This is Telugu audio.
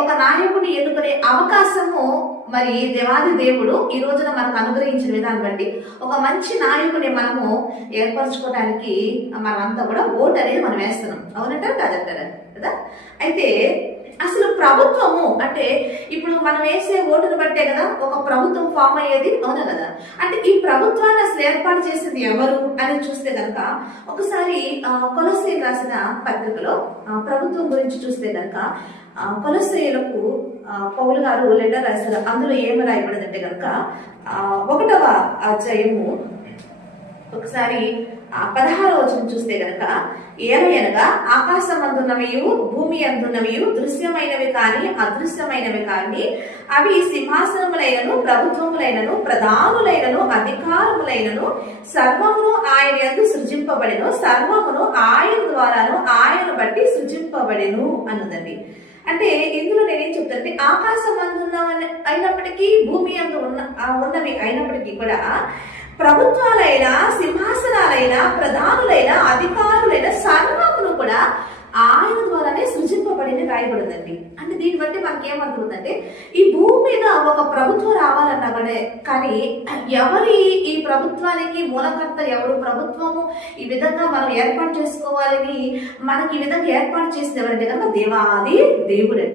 ఒక నాయకుడిని ఎన్నుకునే అవకాశము మరి దేవాది దేవుడు ఈ రోజున మనకు అనుగ్రహించిన విధానం బట్టి ఒక మంచి నాయకుడిని మనము ఏర్పరచుకోవడానికి మనమంతా కూడా ఓటు అనేది మనం వేస్తున్నాం. అవునంటారు కాదంటారా కదా? అయితే అసలు ప్రభుత్వము అంటే ఇప్పుడు మనం వేసే ఓటును బట్టే కదా ఒక ప్రభుత్వం ఫామ్ అయ్యేది, అవునా కదా? అంటే ఈ ప్రభుత్వాన్ని అసలు ఏర్పాటు చేసింది ఎవరు అని చూస్తే కనుక ఒకసారి కొలస్సీయులకు రాసిన పత్రికలో ప్రభుత్వం గురించి చూస్తే కనుక కొలస్సీయులకు పౌలు గారు లెటర్ రాశారు. అందులో ఏమి రాయబడిందంటే కనుక 1వ అధ్యాయము ఒకసారి 16వ వచనం చూస్తే గనక ఏలయనగా ఆకాశమందున్నవియు భూమి అందున్నవియు దృశ్యమైనవి కానీ అదృశ్యమైనవి కానీ అవి సింహాసనములైనను ప్రభుత్వములైనను ప్రధానులైనను అధికారములైనను సర్వమును ఆయన యందు సృజింపబడెను, సర్వమును ఆయన ద్వారాను ఆయన బట్టి సృజింపబడెను అన్నదండి. అంటే ఇందులో నేనేం చెప్తానంటే ఆకాశం అందున్న అయినప్పటికీ భూమి అందు ఉన్నవి అయినప్పటికీ కూడా ప్రభుత్వాలైనా సింహాసనాలైనా ప్రధానులైన అధికారులైన సర్వమును కూడా ఆయన ద్వారానే సృజింపబడిని రాయబడిందండి. అంటే దీన్ని బట్టి మనకి ఏమర్థమవుతుందంటే ఈ భూమి మీద ఒక ప్రభుత్వం రావాలన్నా కూడా కానీ ఎవరి ఈ ప్రభుత్వానికి మూలకర్త ఎవరు, ప్రభుత్వము ఈ విధంగా మనం ఏర్పాటు చేసుకోవాలని మనకి ఈ విధంగా ఏర్పాటు చేసిన ఎవరంటే కనుక దేవాది దేవుడే.